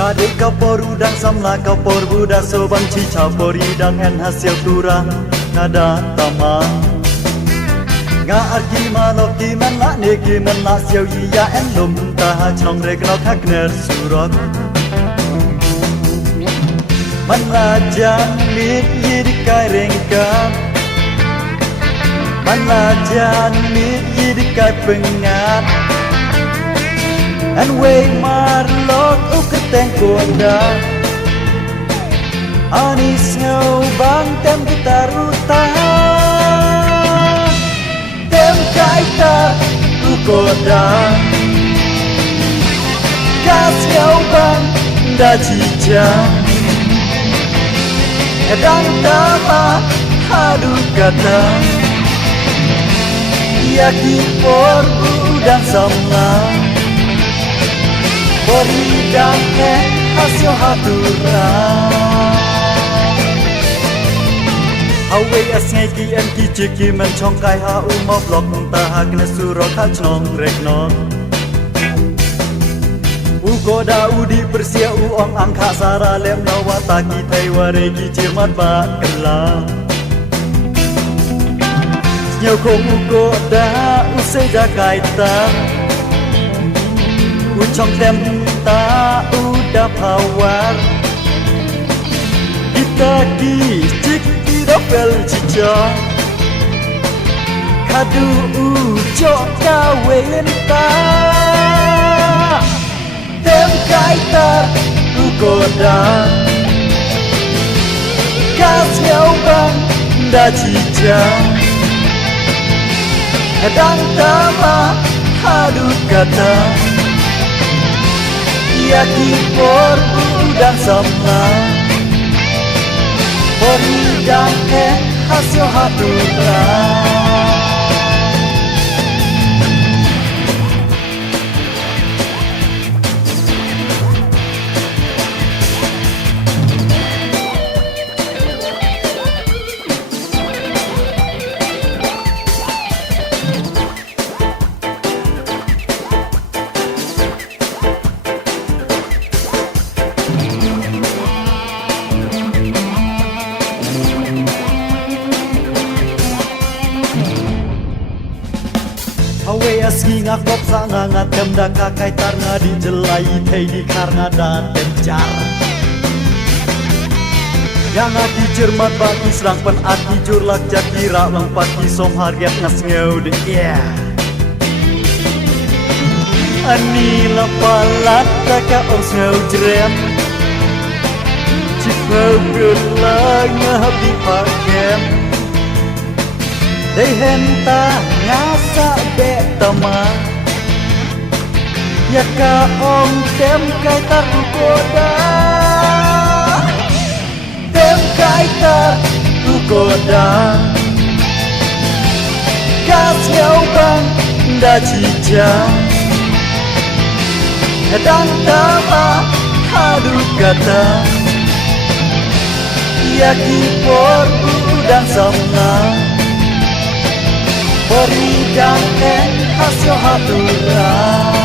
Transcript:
Kadek kau porudang samla kau por buda soban cica poridang en hasil turang ngada tamang nga arki maloki men la neki men la siau ya en lum ta chnong rek no khak ner surot man la jan mit yid kai rengka man la jan mit yid kai pengat and way mar lot uketeng konda anis ngau bang tem gitar utang tem kaitar ukoda kas ngau bang da cijang edang tama hadu kata yaki por udang samla Poridang hasil haturang Away asngai ki en ki chiki men chong kai ha umau blok ta ha kena suro kha chnong rek non U goda udi persia u ong angka sara lem nawata ki thai ware ki chirmat ba kelang Nyau kong u goda u se ja kai ta Ucong tem ta udah pawar kita ki cik idopel cica kadu ujo kawin ta tem kaitar ugoda kas ngau bang da cica kadang tama hadu kata Yaki por udang samla Poridang hasil haturang Awe aski ngakop sana ngatem da kakai tar ngadi jelai thei di karna da temcar Yang ati cermat baki serang pen ati jurlak jatira lang paki som harget ngas ngeu de yeah Ani lapalat taka os ngeu jrem Cipau gelang ngabi pakem Dei henta ngasa be tama Ya ka ong tem kai tar ukoda Tem kai tar ukoda Kas ngau bang da cijang Hedang tama hadu kata Yaki por udang samna Poridang hasil haturang